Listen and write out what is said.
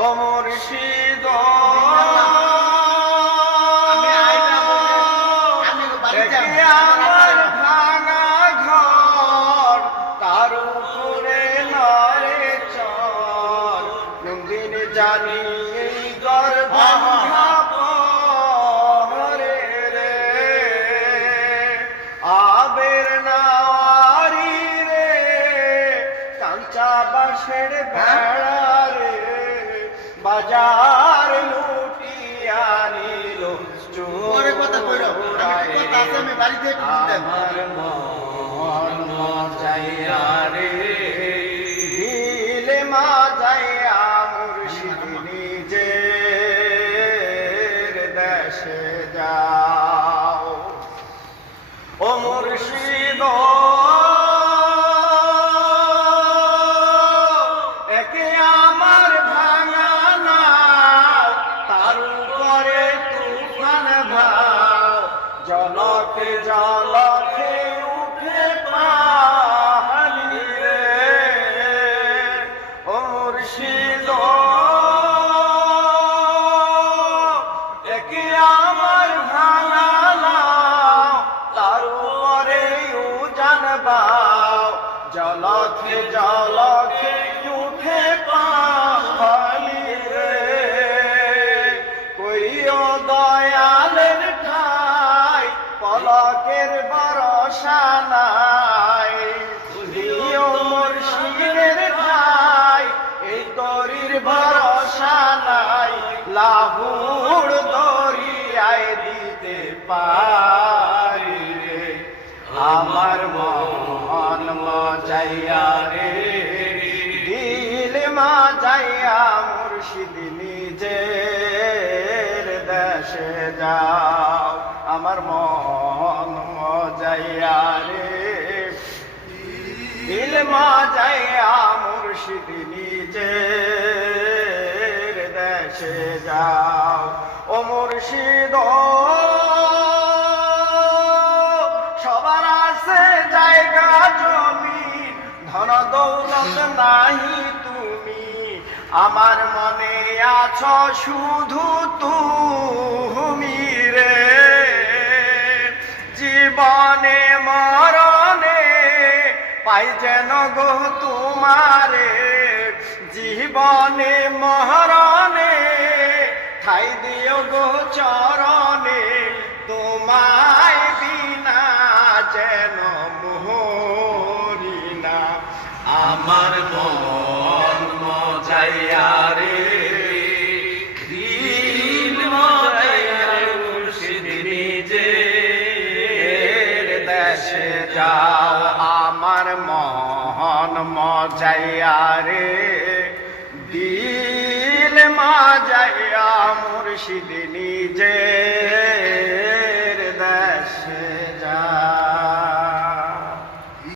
ও মুর্শিদ আমার ভাঙা ঘর তার উপরে নরে চর দিন জানি এই গর্ভ রে আবের নাওয়ারি রে কাঞ্চা বাঁশের ভেড়া রে বাজার লুটিয়া নিল পরে কথা কইরো আমি কথা আছে আমি বাড়িতে আমার মন মজাইয়া রে দিলে মজাইয়া মুর্শিদ নিজের দেশে যাও ও মুর্শিদ একে আমার ভাঙা নাও তার উপরে তুফান ভাও জলকে জলকে উঠে পাহাড়ি রে ও মুর্শিদ একে আমার ভাঙা নাও তার উপরে উজান বাও জলকে জলকে উঠে পাহাড়ি রে কইও দয়ালের ঠাই পলকের ভরসা নাই দিও মুর্শিদের ঠাই এই তরির ভরসা নাই লাহুর দরিয়ায় দিতে পারি রে আমার মন মজাইয়া রে দিল মজাইয়া মুর্শিদ নিজের দেশে যাও আমার মন মজাইয়া রে দিল মজাইয়া মুর্শিদ নিজের দেশে যাও ও মুর্শিদ সবার আছে জায়গা জমি ধন দৌলত নাহি তুমি আমার মনে আছো শুধু তুমি রে জীবনে মরণে পাই যেন গো তোমারে জীবনে মরণে ঠাই দিও গো চরণে তোমায় বিনা যেন মোহরি না আমার মন মজাইয়া রে দিল মজাইয়া মুর্শিদ নিজের দেশে যাও আমার মন মজাইয়া রে দিল মজাইয়া মুর্শিদ নিজে